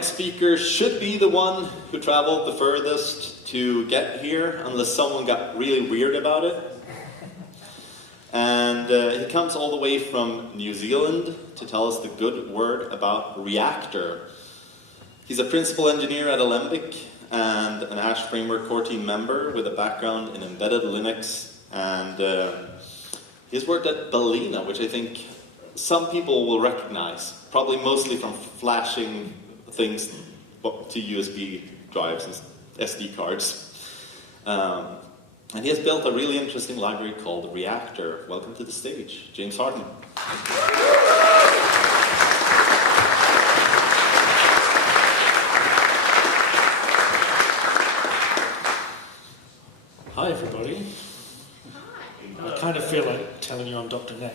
next speaker should be the one who traveled the furthest to get here, unless someone got really weird about it. And he comes all the way from New Zealand to tell us the good word about Reactor. He's a principal engineer at Alembic and an Ash Framework core team member with a background in embedded Linux. And he's worked at Balena, which I think some people will recognize, probably mostly from flashing things to USB drives and SD cards. And he has built a really interesting library called Reactor. Welcome to the stage, James Harton. Hi, everybody. I kind of feel like telling you I'm Dr. Nick.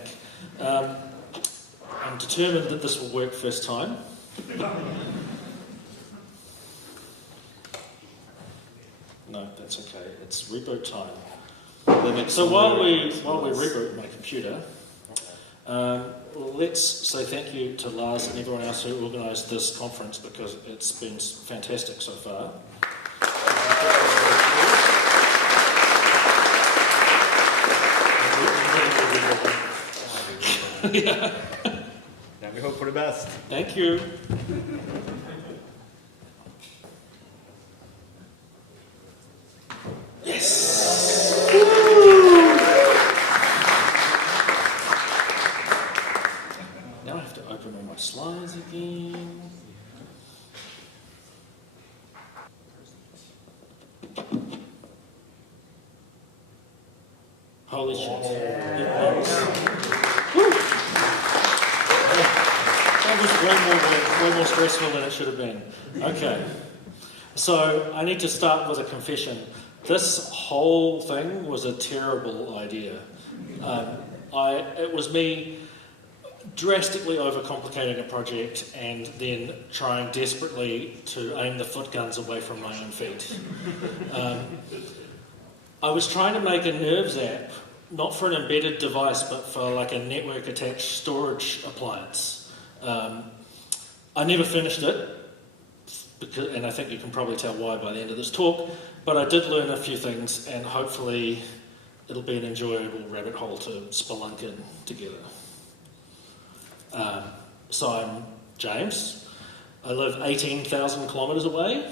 I'm determined that this will work first time. No, that's okay. It's reboot time. So while we reboot my computer, let's say thank you to Lars and everyone else who organised this conference, because it's been fantastic so far. Yeah. Now we hope for the best. Thank you. Yes. Now I have to open all my slides again. Holy shit. It works. That was way more stressful than it should have been. Okay. So I need to start with a confession. This whole thing was a terrible idea. It was me drastically overcomplicating a project and then trying desperately to aim the foot guns away from my own feet. I was trying to make a Nerves app, not for an embedded device, but for like a network attached storage appliance. I never finished it, and I think you can probably tell why by the end of this talk, but I did learn a few things, and hopefully it'll be an enjoyable rabbit hole to spelunk in together. So I'm James. I live 18,000 kilometres away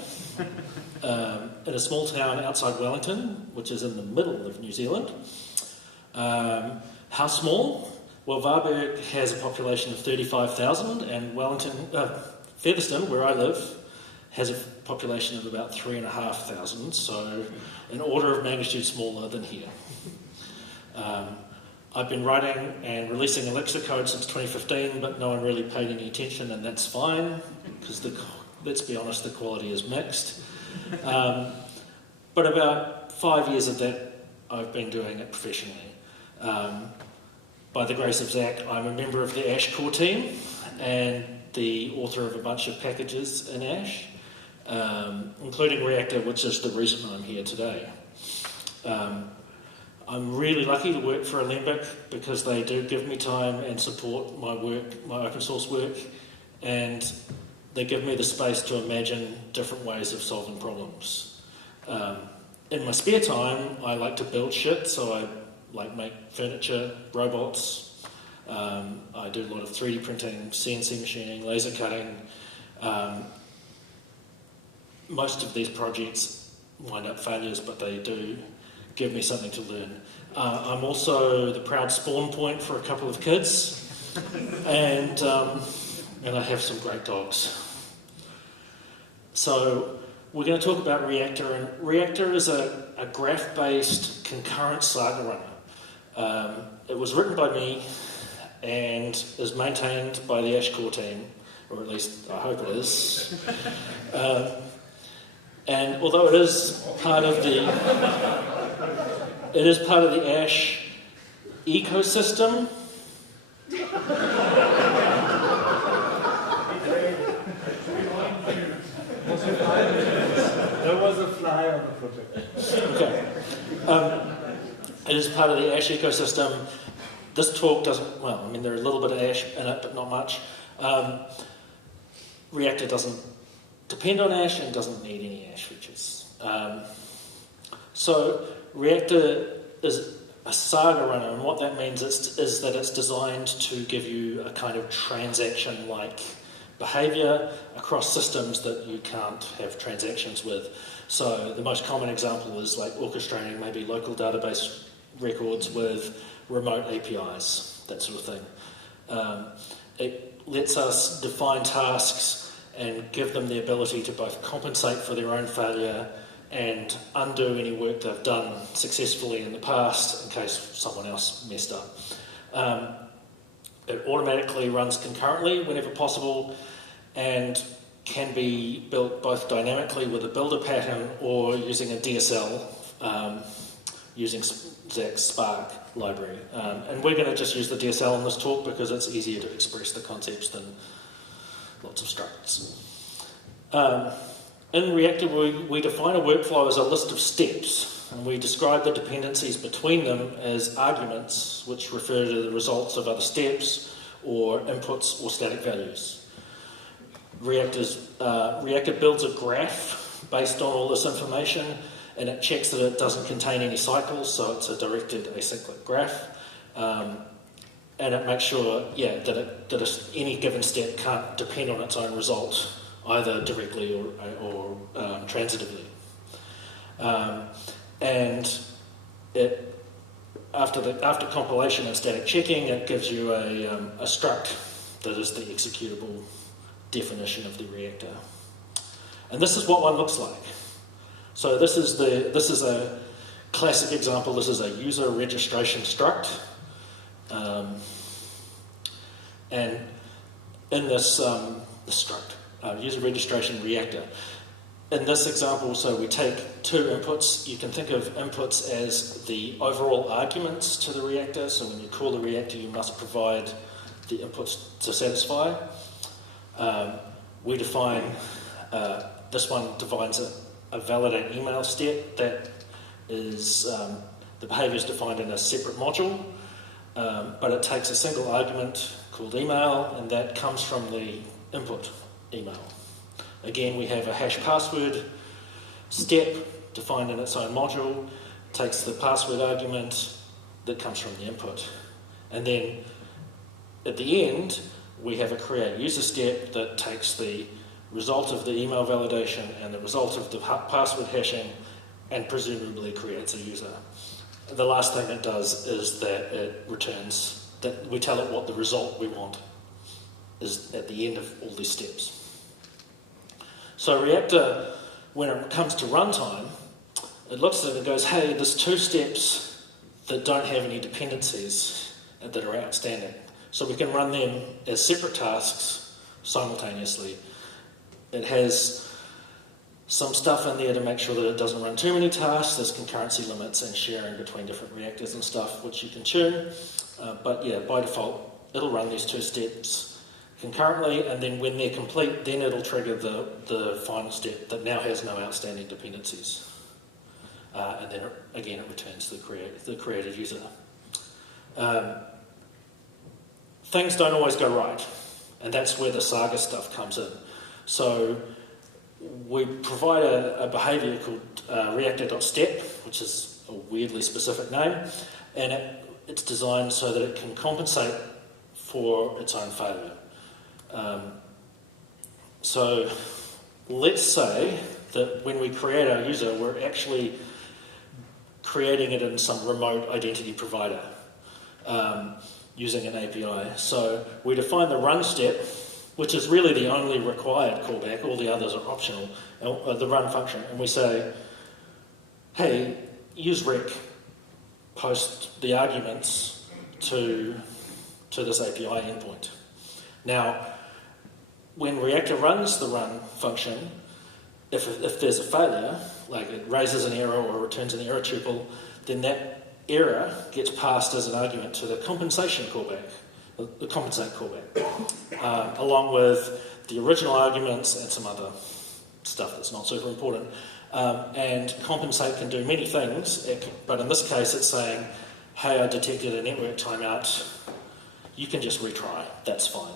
in a small town outside Wellington, which is in the middle of New Zealand. How small? Well, Varberg has a population of 35,000, and Featherston, where I live, has a population of about 3,500, so an order of magnitude smaller than here. I've been writing and releasing Elixir code since 2015, but no one really paid any attention, and that's fine, because let's be honest, the quality is mixed. But about 5 years of that, I've been doing it professionally. By the grace of Zach, I'm a member of the Ash core team and the author of a bunch of packages in Ash, including Reactor, which is the reason I'm here today. I'm really lucky to work for Alembic because they do give me time and support my work, my open source work, and they give me the space to imagine different ways of solving problems. In my spare time, I like to build shit, so I make furniture, robots. I do a lot of 3D printing, CNC machining, laser cutting. Most of these projects wind up failures, but they do give me something to learn. I'm also the proud spawn point for a couple of kids, and I have some great dogs. So we're going to talk about Reactor, and Reactor is a graph-based concurrent saga runner. It was written by me and is maintained by the Ash core team, or at least I hope it is. And although it is part of the Ash ecosystem, There was a fly on the project. Okay. It is part of the Ash ecosystem. This talk doesn't, well, I mean, there's a little bit of Ash in it, but not much. Reactor doesn't depend on Ash and doesn't need any Ash features. So Reactor is a Saga runner, and what that means is that it's designed to give you a kind of transaction-like behaviour across systems that you can't have transactions with. So the most common example is like orchestrating maybe local database records with remote APIs, that sort of thing. It lets us define tasks and give them the ability to both compensate for their own failure and undo any work they've done successfully in the past in case someone else messed up. It automatically runs concurrently whenever possible and can be built both dynamically with a builder pattern or using a DSL, using Zach's Spark library. And we're going to just use the DSL in this talk because it's easier to express the concepts than lots of structs. In Reactor, we define a workflow as a list of steps, and we describe the dependencies between them as arguments, which refer to the results of other steps, or inputs, or static values. Reactor builds a graph based on all this information, and it checks that it doesn't contain any cycles, so it's a directed acyclic graph. And it makes sure, that any given step can't depend on its own result, either directly or transitively. And it, after compilation and static checking, it gives you a struct that is the executable definition of the reactor. And this is what one looks like. So this is a classic example. This is a user registration struct. And in this struct, user registration reactor. In this example, so we take two inputs. You can think of inputs as the overall arguments to the reactor. So when you call the reactor, you must provide the inputs to satisfy. We define, this one defines a validate email step that is, the behavior is defined in a separate module, but it takes a single argument called email, and that comes from the input email. Again, we have a hash password step defined in its own module, takes the password argument that comes from the input. And then at the end, we have a create user step that takes the result of the email validation and the result of the password hashing and presumably creates a user. The last thing it does is that it returns, that we tell it what the result we want is at the end of all these steps. So Reactor, when it comes to runtime, it looks at it and goes, hey, there's two steps that don't have any dependencies that are outstanding. So we can run them as separate tasks simultaneously. It has some stuff in there to make sure that it doesn't run too many tasks. There's concurrency limits and sharing between different reactors and stuff, which you can tune. But yeah, by default, it'll run these two steps concurrently, and then when they're complete, then it'll trigger the final step that now has no outstanding dependencies. And then, it returns the created user. Things don't always go right, and that's where the Saga stuff comes in. So we provide a behaviour called reactor.step, which is a weirdly specific name, and it's designed so that it can compensate for its own failure. So let's say that when we create our user, we're actually creating it in some remote identity provider using an API. So we define the run step, which is really the only required callback. All the others are optional, the run function. And we say, hey, useRec, post the arguments to this API endpoint. Now, when Reactor runs the run function, if there's a failure, like it raises an error or returns an error tuple, then that error gets passed as an argument to the compensation callback, the compensate callback, along with the original arguments and some other stuff that's not super important. And compensate can do many things, but in this case it's saying, hey, I detected a network timeout, you can just retry, that's fine.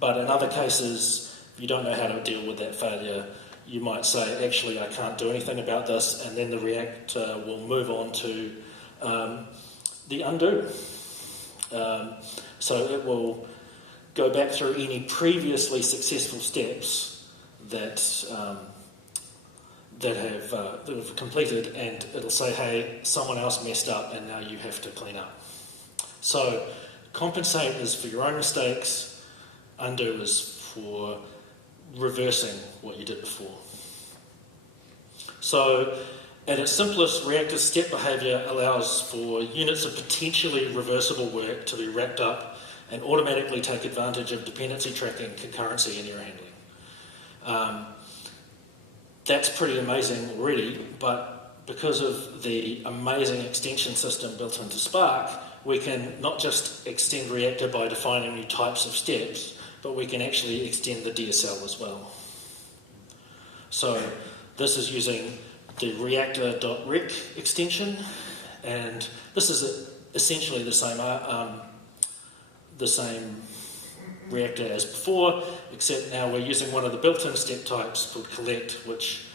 But in other cases, if you don't know how to deal with that failure, you might say, actually, I can't do anything about this, and then the reactor will move on to the undo. So it will go back through any previously successful steps that have completed, and it'll say, hey, someone else messed up and now you have to clean up. So compensate is for your own mistakes, undo is for reversing what you did before. So at its simplest, Reactor's step behaviour allows for units of potentially reversible work to be wrapped up and automatically take advantage of dependency tracking, concurrency and error handling. That's pretty amazing already, but because of the amazing extension system built into Spark, we can not just extend Reactor by defining new types of steps, but we can actually extend the DSL as well. So this is using the reactor.rec extension, and this is essentially the same reactor as before, except now we're using one of the built-in step types called collect, which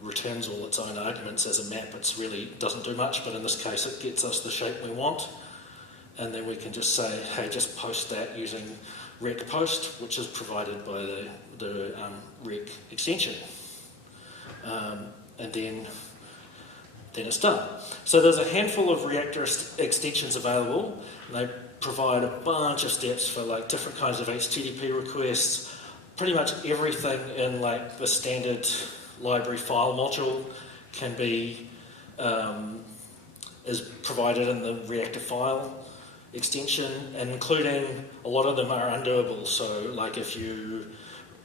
returns all its own arguments as a map. It really doesn't do much, but in this case it gets us the shape we want, and then we can just say, hey, just post that using rec post, which is provided by the rec extension. And then it's done. So there's a handful of Reactor extensions available. They provide a bunch of steps for like different kinds of HTTP requests. Pretty much everything in like the standard library file module can be is provided in the Reactor file extension, and including a lot of them are undoable. So like if you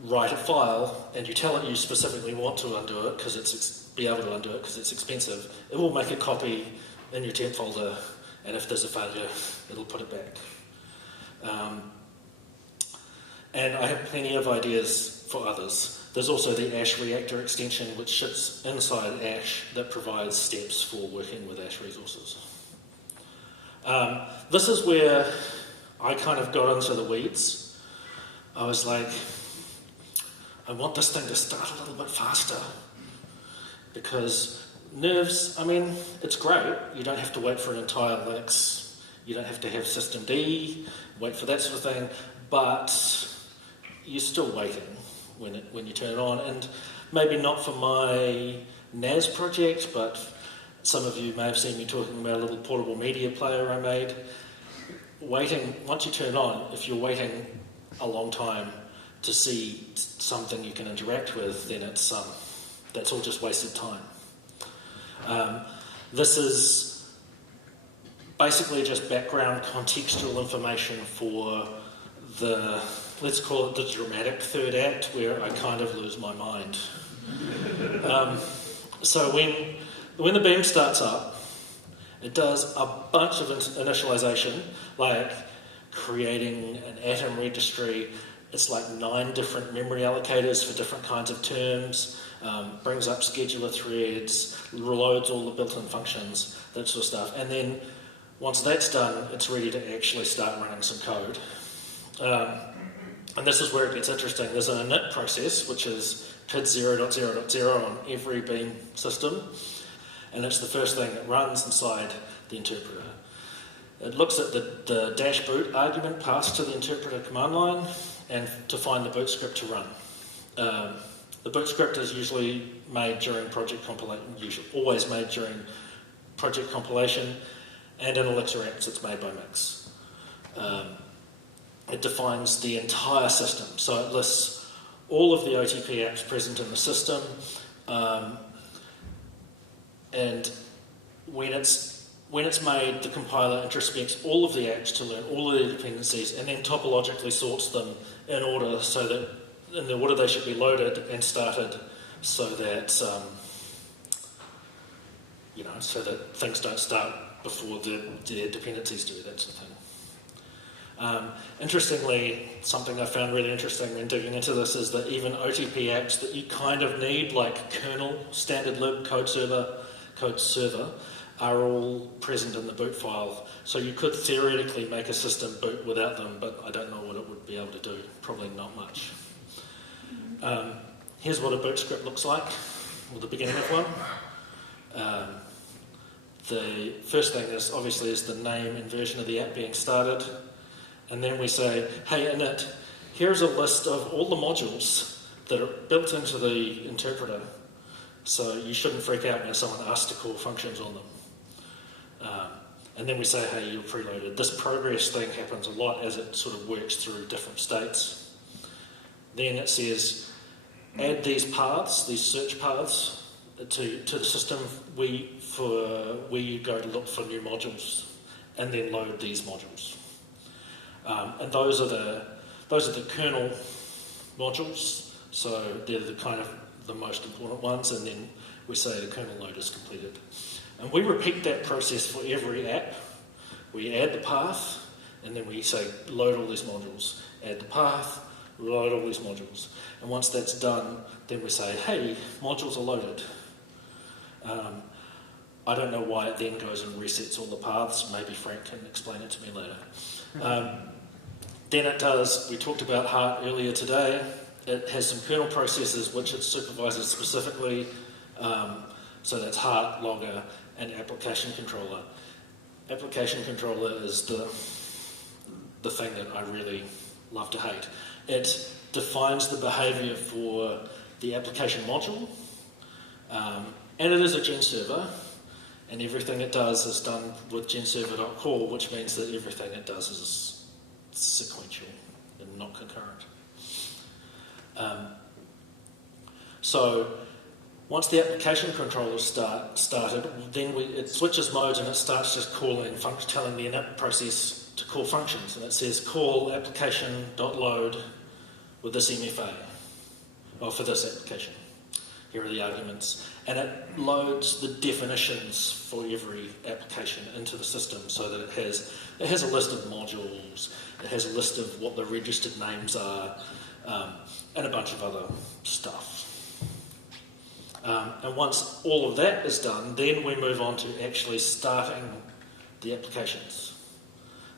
write a file and you tell it you specifically want to undo it because be able to undo it because it's expensive, it will make a copy in your temp folder, and if there's a failure, it'll put it back. And I have plenty of ideas for others. There's also the Ash Reactor extension, which sits inside Ash, that provides steps for working with Ash resources. This is where I kind of got into the weeds. I was like, I want this thing to start a little bit faster, because nerves, I mean, it's great. You don't have to wait for an entire Elixir. You don't have to have systemd, wait for that sort of thing, but you're still waiting when you turn it on. And maybe not for my NAS project, but some of you may have seen me talking about a little portable media player I made. Waiting, once you turn it on, if you're waiting a long time to see something you can interact with, then it's that's all just wasted time. This is basically just background contextual information for the, let's call it the dramatic third act, where I kind of lose my mind. So when the beam starts up, it does a bunch of initialization, like creating an atom registry. It's like 9 different memory allocators for different kinds of terms, brings up scheduler threads, reloads all the built-in functions, that sort of stuff. And then once that's done, it's ready to actually start running some code. And this is where it gets interesting. There's an init process, which is PID 0.0.0 on every beam system, and it's the first thing that runs inside the interpreter. It looks at the dash boot argument passed to the interpreter command line and to find the boot script to run. The boot script is usually made during project compilation, always made during project compilation, and in Elixir apps it's made by Mix. It defines the entire system, so it lists all of the OTP apps present in the system, and when it's made, the compiler introspects all of the apps to learn all of their dependencies, and then topologically sorts them in order, so that in the order they should be loaded and started, so that so that things don't start before the dependencies do, that sort of thing. Interestingly, something I found really interesting when digging into this is that even OTP apps that you kind of need, like kernel, standard lib, code server, are all present in the boot file. So you could theoretically make a system boot without them, but I don't know what it would be able to do. Probably not much. here's what a boot script looks like, or the beginning of one. The first thing is obviously is the name and version of the app being started, and then we say, hey init, here's a list of all the modules that are built into the interpreter, so you shouldn't freak out when someone asks to call functions on them. And then we say, hey, you're preloaded. This progress thing happens a lot as it sort of works through different states. Then it says, add these paths, these search paths, to the system where you go to look for new modules, and then load these modules. And those are the kernel modules, so they're the kind of the most important ones, and then we say the kernel load is completed. And we repeat that process for every app. We add the path, and then we say load all these modules. Add the path, load all these modules. And once that's done, then we say, hey, modules are loaded. I don't know why it then goes and resets all the paths. Maybe Frank can explain it to me later. Then it does, we talked about Hart earlier today, it has some kernel processes which it supervises specifically. So that's Hart, logger, and application controller. Application controller is the thing that I really love to hate. It defines the behaviour for the application module, and it is a gen server, and everything it does is done with genserver.call, which means that everything it does is sequential and not concurrent. So once the application controller started, then it switches modes and it starts just calling, telling the init process to call functions, and it says call application.load with this MFA, or for this application. Here are the arguments. And it loads the definitions for every application into the system so that it has a list of modules, it has a list of what the registered names are, and a bunch of other stuff. And once all of that is done, then we move on to actually starting the applications.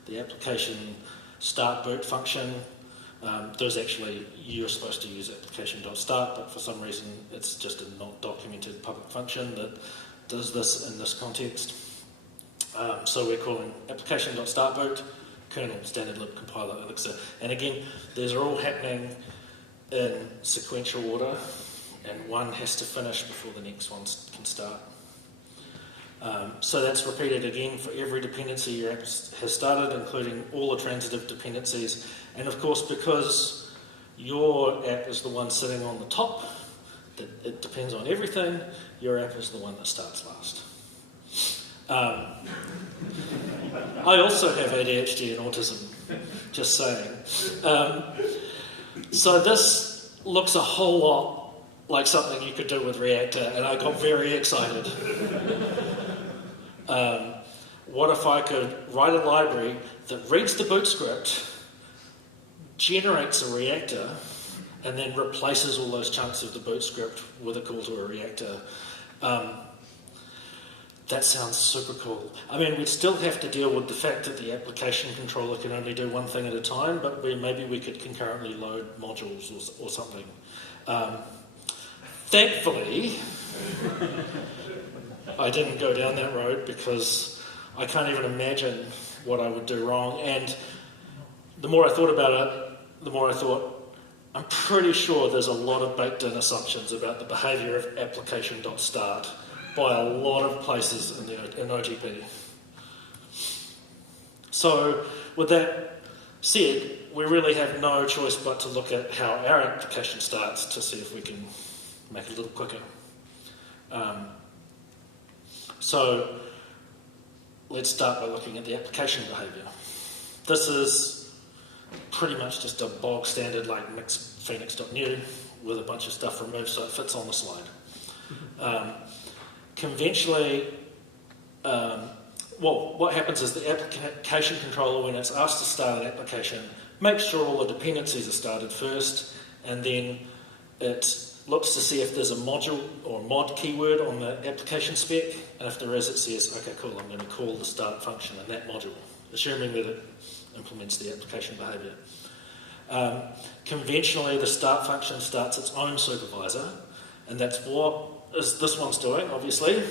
The application start boot function, you're supposed to use application.start, but for some reason it's just a not documented public function that does this in this context. So we're calling application.startboot, kernel, standard lib compiler, Elixir. And again, these are all happening in sequential order, and one has to finish before the next one can start. So that's repeated again for every dependency your app has started, including all the transitive dependencies. And of course, because your app is the one sitting on the top, that it depends on everything, your app is the one that starts last. I also have ADHD and autism, just saying. So this looks a whole lot like something you could do with Reactor, and I got very excited. What if I could write a library that reads the boot script, generates a reactor, and then replaces all those chunks of the boot script with a call to a reactor? That sounds super cool. I mean, we'd still have to deal with the fact that the application controller can only do one thing at a time, but maybe we could concurrently load modules or something. Thankfully, I didn't go down that road because I can't even imagine what I would do wrong. And the more I thought about it, the more I thought, I'm pretty sure there's a lot of baked-in assumptions about the behaviour of application.start by a lot of places in OGP. So with that said, we really have no choice but to look at how our application starts to see if we can make it a little quicker. So let's start by looking at the application behaviour. This is pretty much just a bog standard like mix phoenix.new with a bunch of stuff removed so it fits on the slide. Conventionally, what happens is the application controller, when it's asked to start an application, makes sure all the dependencies are started first, and then it looks to see if there's a module or mod keyword on the application spec, and if there is, it says, okay, cool, I'm going to call the start function in that module, assuming that it implements the application behaviour. Conventionally, the start function starts its own supervisor, and that's what this one's doing, obviously.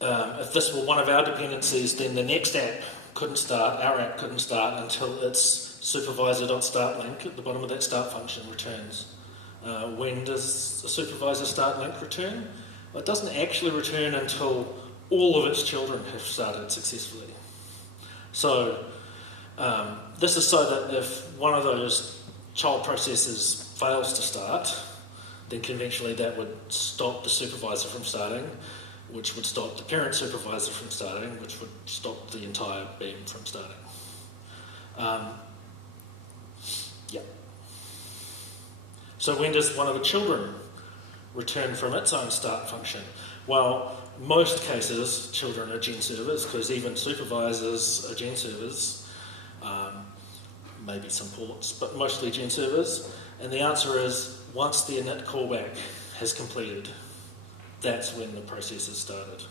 If this were one of our dependencies, then the next app couldn't start, our app couldn't start until its supervisor.start link at the bottom of that start function returns. When does a supervisor start link return? Well, it doesn't actually return until all of its children have started successfully. So this is so that if one of those child processes fails to start, then conventionally that would stop the supervisor from starting, which would stop the parent supervisor from starting, which would stop the entire beam from starting. Yeah. So when does one of the children return from its own start function? Well, most cases, children are gen servers, because even supervisors are gen servers. Maybe some ports, but mostly gen servers. And the answer is, once the init callback has completed, that's when the process has started.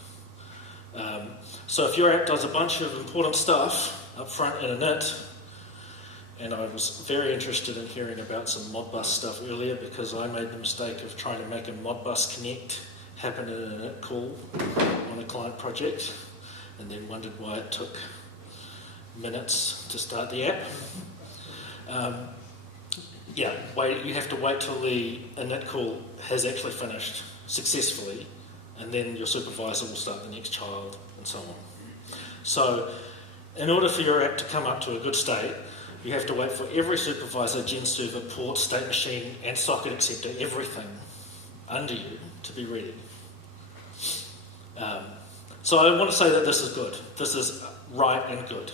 So if your app does a bunch of important stuff up front in init, and I was very interested in hearing about some Modbus stuff earlier because I made the mistake of trying to make a Modbus connect happen in an init call on a client project, and then wondered why it took minutes to start the app. You have to wait till the init call has actually finished successfully, and then your supervisor will start the next child, and so on. So, in order for your app to come up to a good state, you have to wait for every supervisor, gen server, port, state machine, and socket acceptor, everything under you to be ready. So I want to say that this is good. This is right and good.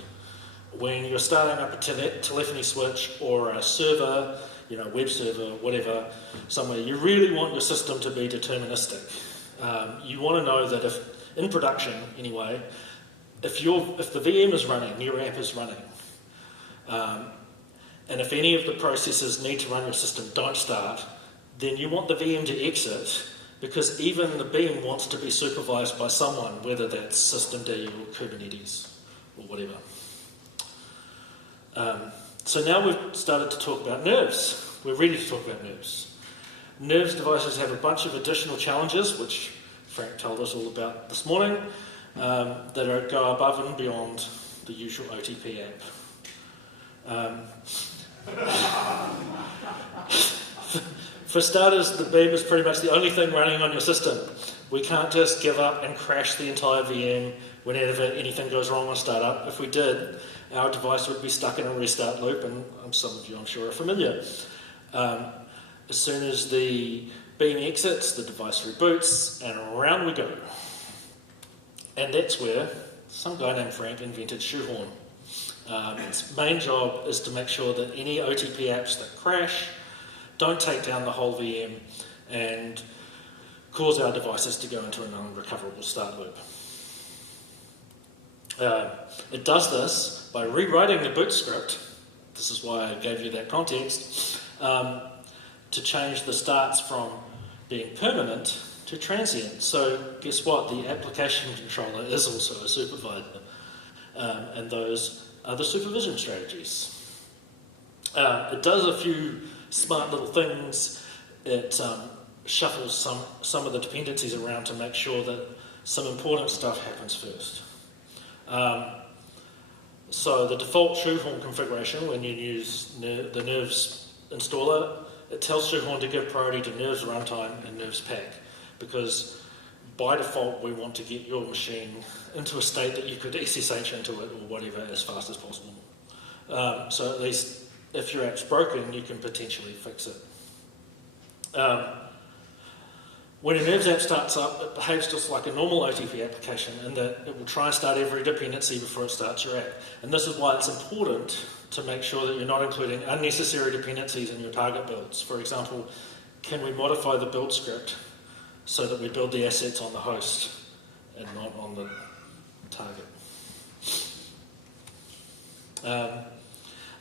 When you're starting up a telephony switch or a server, web server, whatever, somewhere, you really want your system to be deterministic. You want to know that if, in production anyway, if the VM is running, your app is running, and if any of the processes need to run your system don't start, then you want the VM to exit, because even the beam wants to be supervised by someone, whether that's systemd or Kubernetes or whatever. So now we've started to talk about nerves. We're ready to talk about nerves. Nerves devices have a bunch of additional challenges, which Frank told us all about this morning, that go above and beyond the usual OTP app. For starters, the beam is pretty much the only thing running on your system. We can't just give up and crash the entire VM whenever anything goes wrong on startup. If we did, our device would be stuck in a restart loop, and some of you, I'm sure, are familiar. As soon as the beam exits, the device reboots, and around we go. And that's where some guy named Frank invented shorten. Its main job is to make sure that any OTP apps that crash don't take down the whole VM and cause our devices to go into an unrecoverable start loop. It does this by rewriting the boot script. This is why I gave you that context, to change the starts from being permanent to transient. So guess what? The application controller is also a supervisor, and those are the supervision strategies. It does a few smart little things. It shuffles some of the dependencies around to make sure that some important stuff happens first. So the default shoehorn configuration, when you use the nerves installer, it tells shoehorn to give priority to nerves runtime and nerves pack, because by default we want to get your machine into a state that you could SSH into it or whatever as fast as possible. So at least if your app's broken, you can potentially fix it. When a nerves app starts up, it behaves just like a normal OTP application in that it will try and start every dependency before it starts your app. And this is why it's important to make sure that you're not including unnecessary dependencies in your target builds. For example, can we modify the build script so that we build the assets on the host and not on the target?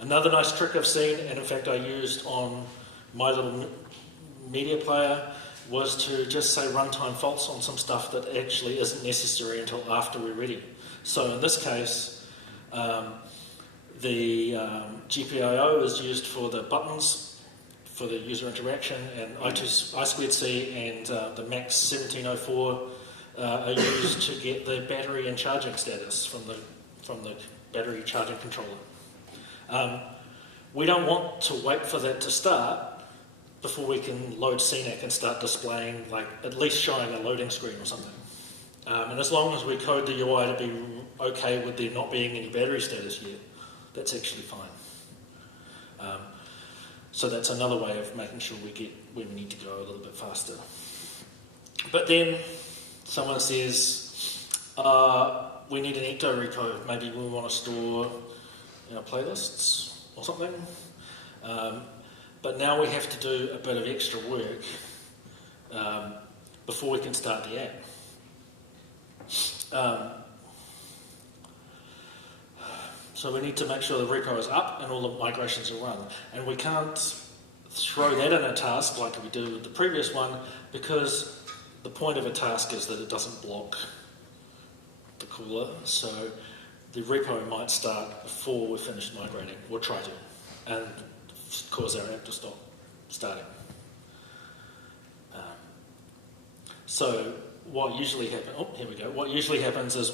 Another nice trick I've seen, and in fact I used on my little media player, was to just say runtime false on some stuff that actually isn't necessary until after we're ready. So in this case, The GPIO is used for the buttons, for the user interaction, and I2C and the MAX 1704 are used to get the battery and charging status from the battery charging controller. We don't want to wait for that to start before we can load CNAC and start displaying, like at least showing a loading screen or something. And as long as we code the UI to be okay with there not being any battery status yet, that's actually fine. So that's another way of making sure we get where we need to go a little bit faster. But then someone says, we need an ecto repo. Maybe we want to store playlists or something. But now we have to do a bit of extra work before we can start the app. So we need to make sure the repo is up and all the migrations are run. And we can't throw that in a task like we did with the previous one, because the point of a task is that it doesn't block the cooler. So the repo might start before we're finished migrating, or try to, and cause our app to stop starting. So what usually happens? Oh, here we go. What usually happens is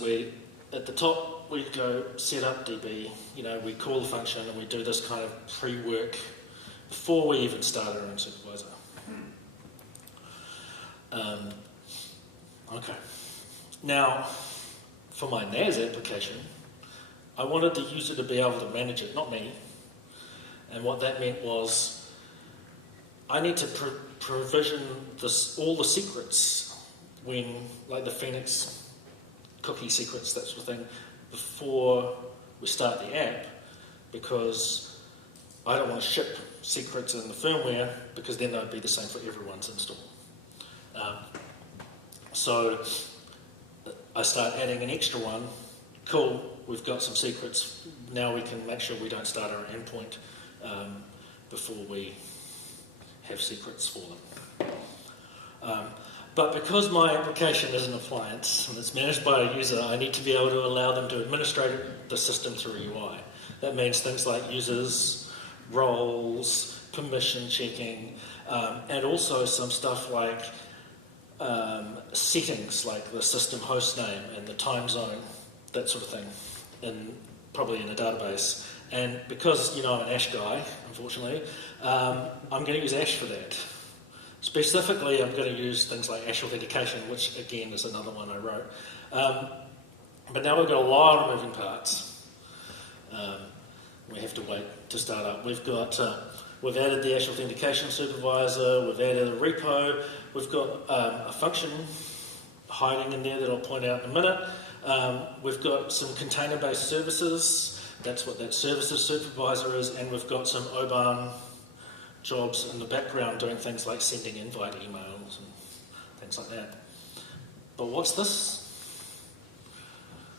at the top we go set up DB. We call the function and we do this kind of pre-work before we even start our own supervisor. Okay. Now, for my NAS application, I wanted the user to be able to manage it, not me. And what that meant was I need to provision all the secrets like the Phoenix cookie secrets, that sort of thing, before we start the app, because I don't want to ship secrets in the firmware, because then they'd be the same for everyone's install. So I start adding an extra one. Cool, we've got some secrets. Now we can make sure we don't start our endpoint before we have secrets for them. But because my application is an appliance and it's managed by a user, I need to be able to allow them to administrate the system through UI. That means things like users, roles, permission checking, and also some stuff like settings, like the system host name and the time zone, that sort of thing, probably in a database. And because I'm an Ash guy, unfortunately, I'm going to use Ash for that. Specifically, I'm going to use things like Ash authentication, which again is another one I wrote. But now we've got a lot of moving parts. We have to wait to start up. We've added the Ash authentication supervisor. We've added a repo. We've got a function hiding in there that I'll point out in a minute. We've got some container-based services. That's what that services supervisor is, and we've got some OBAN jobs in the background doing things like sending invite emails and things like that. But what's this?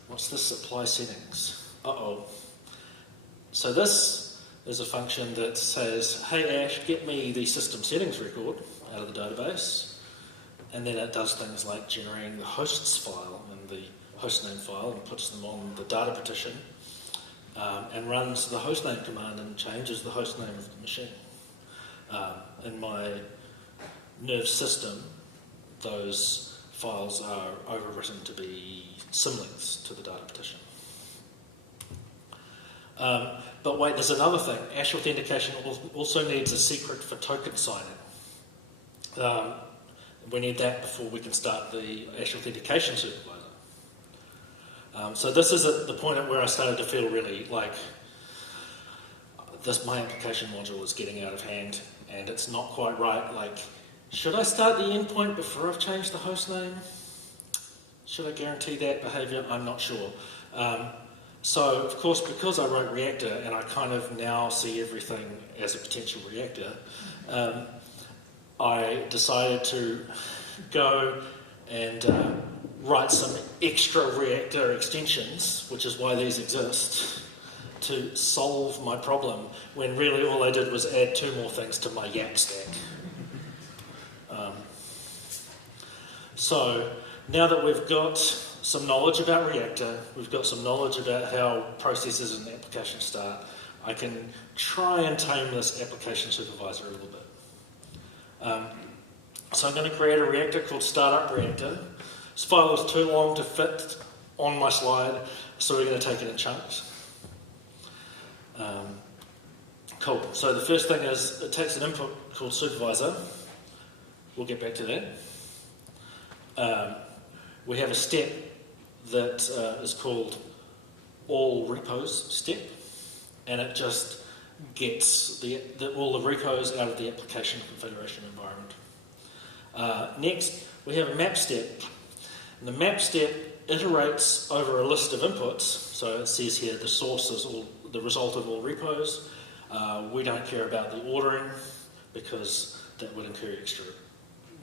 What's this apply settings? Uh-oh. So this is a function that says, hey Ash, get me the system settings record out of the database, and then it does things like generating the hosts file and the hostname file and puts them on the data partition, and runs the hostname command and changes the hostname of the machine. In my nerve system, those files are overwritten to be symlinks to the data partition. But wait, there's another thing. Ash authentication also needs a secret for token signing. We need that before we can start the Ash authentication supervisor. So this is at the point at where I started to feel really like my application module is getting out of hand, and it's not quite right. Like, should I start the endpoint before I've changed the hostname? Should I guarantee that behavior? I'm not sure. So, of course, because I wrote Reactor, and I kind of now see everything as a potential reactor, I decided to go and write some extra Reactor extensions, which is why these exist, to solve my problem, when really all I did was add 2 more things to my Yap stack. So now that we've got some knowledge about Reactor, we've got some knowledge about how processes and applications start, I can try and tame this application supervisor a little bit. So I'm going to create a reactor called startup reactor. This file is too long to fit on my slide, so we're going to take it in chunks. Cool. So the first thing is it takes an input called supervisor. We'll get back to that. We have a step that is called all repos step, and it just gets all the repos out of the application configuration environment. Next, we have a map step. And the map step iterates over a list of inputs. So it says here the source is the result of all repos. We don't care about the ordering because that would incur extra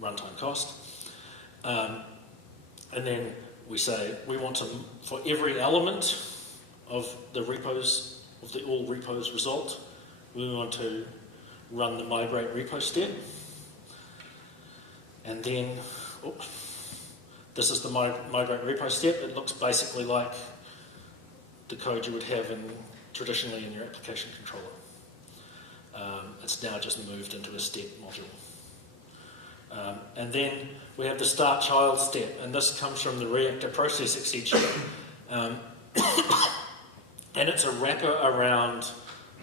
runtime cost. And then we say we want to, for every element of the repos, of the all repos result, we want to run the migrate repo step. And then, this is the migrate repo step. It looks basically like the code you would have traditionally in your application controller. It's now just moved into a step module. And then we have the start child step, and this comes from the Reactor process extension. And it's a wrapper around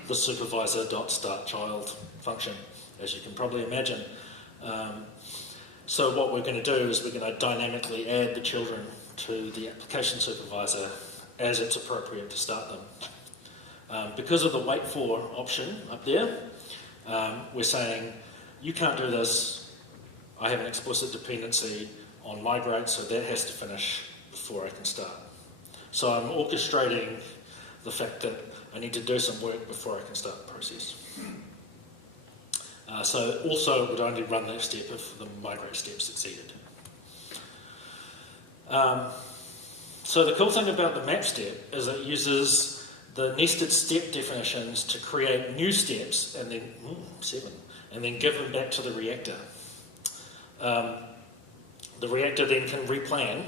the supervisor.startChild function, as you can probably imagine. So what we're going to do is we're going to dynamically add the children to the application supervisor as it's appropriate to start them. Because of the wait for option up there, we're saying, you can't do this. I have an explicit dependency on migrate, so that has to finish before I can start. So I'm orchestrating the fact that I need to do some work before I can start the process. So also it would only run that step if the migrate step succeeded. So the cool thing about the map step is it uses the nested step definitions to create new steps and then, 7, and then give them back to the reactor. The reactor then can replan,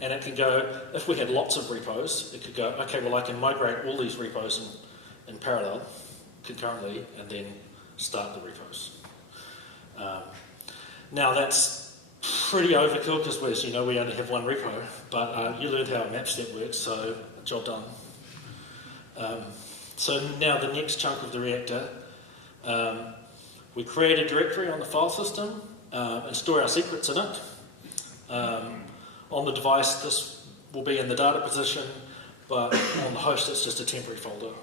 and it can go, if we had lots of repos, it could go, okay, well I can migrate all these repos in parallel, concurrently, and then start the repos. Now that's pretty overkill because, as you know, we only have one repo, but you learned how a map step works, so job done. So now the next chunk of the reactor, we create a directory on the file system and store our secrets in it. On the device, this will be in the data position, but on the host, it's just a temporary folder.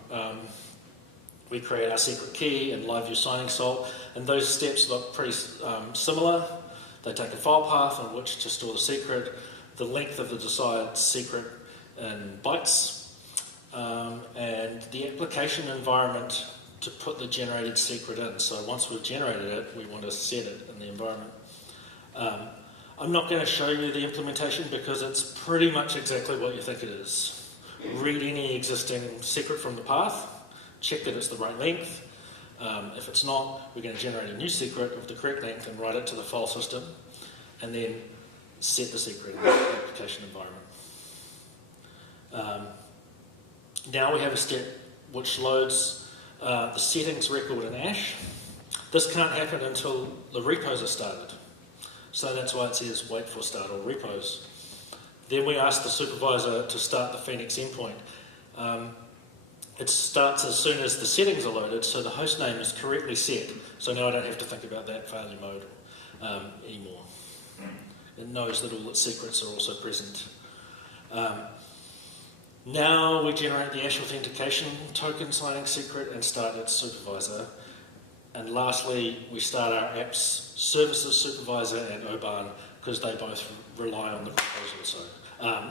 We create our secret key and live view signing salt, and those steps look pretty similar. They take a file path on which to store the secret, the length of the desired secret in bytes, and the application environment to put the generated secret in. So once we've generated it, we want to set it in the environment. I'm not going to show you the implementation because it's pretty much exactly what you think it is. Read any existing secret from the path, check that it's the right length. If it's not, we're going to generate a new secret of the correct length and write it to the file system, and then set the secret in the application environment. Now we have a step which loads the settings record in Ash. This can't happen until the repos are started. So that's why it says wait for start all repos. Then we ask the supervisor to start the Phoenix endpoint. It starts as soon as the settings are loaded, so the host name is correctly set. So now I don't have to think about that failure mode anymore. It knows that all its secrets are also present. Now we generate the Ash authentication token signing secret and start its supervisor. And lastly, we start our apps services supervisor and OBAN because they both rely on the proposal. So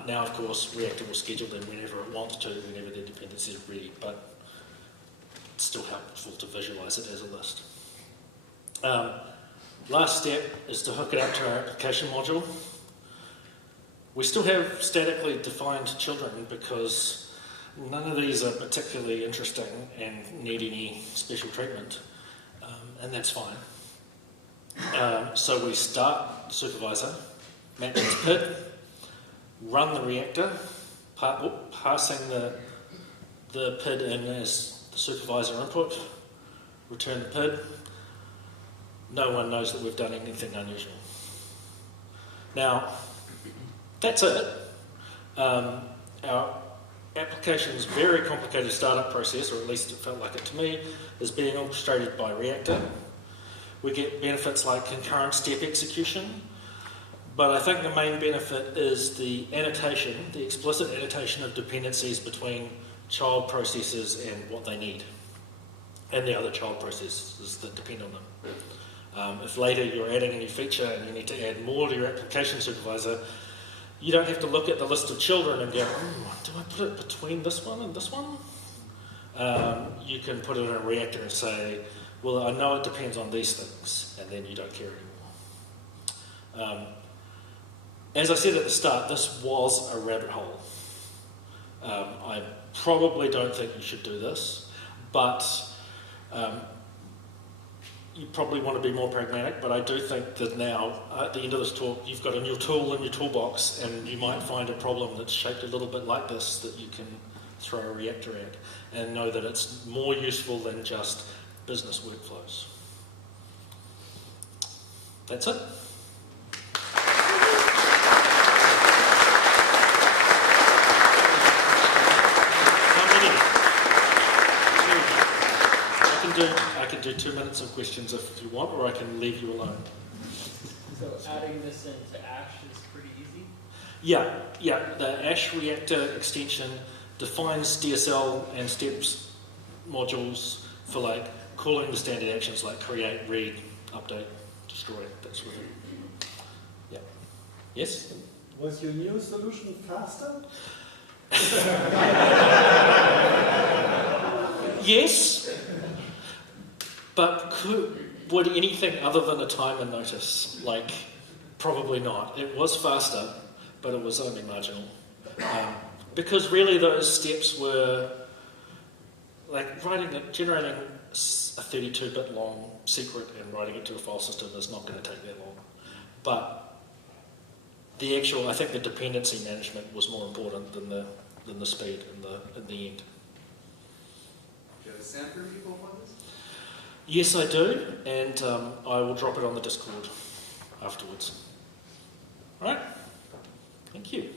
now, of course, Reactor will schedule them whenever it wants to, whenever their dependencies are ready, but it's still helpful to visualize it as a list. Last step is to hook it up to our application module. We still have statically defined children because none of these are particularly interesting and need any special treatment, and that's fine. So we start the supervisor, match its PID, run the reactor, passing the PID in as the supervisor input, return the PID. No one knows that we've done anything unusual. Now, that's it. Our application's very complicated startup process, or at least it felt like it to me, is being orchestrated by Reactor. We get benefits like concurrent step execution, but I think the main benefit is the annotation, the explicit annotation of dependencies between child processes and what they need, and the other child processes that depend on them. If later you're adding a new feature and you need to add more to your application supervisor, you don't have to look at the list of children and go, do I put it between this one and this one? You can put it in a reactor and say, well, I know it depends on these things, and then you don't care anymore. As I said at the start, this was a rabbit hole. I probably don't think you should do this, but you probably want to be more pragmatic, but I do think that now, at the end of this talk, you've got a new tool in your toolbox, and you might find a problem that's shaped a little bit like this that you can throw a reactor at, and know that it's more useful than just business workflows. That's it. I can do 2 minutes of questions if you want, or I can leave you alone. So adding this into Ash is pretty easy? Yeah. The Ash Reactor extension defines DSL and steps modules for like calling the standard actions like create, read, update, destroy, that sort of thing. Yeah. Yes? Was your new solution faster? Yes. But would anything other than a time and notice? Like, probably not. It was faster, but it was only marginal. Because really those steps were like generating a 32-bit long secret and writing it to a file system is not going to take that long. But the actual, I think the dependency management was more important than the speed in the end. Do you have a sample people for this? Yes, I do, and I will drop it on the Discord afterwards. All right? Thank you.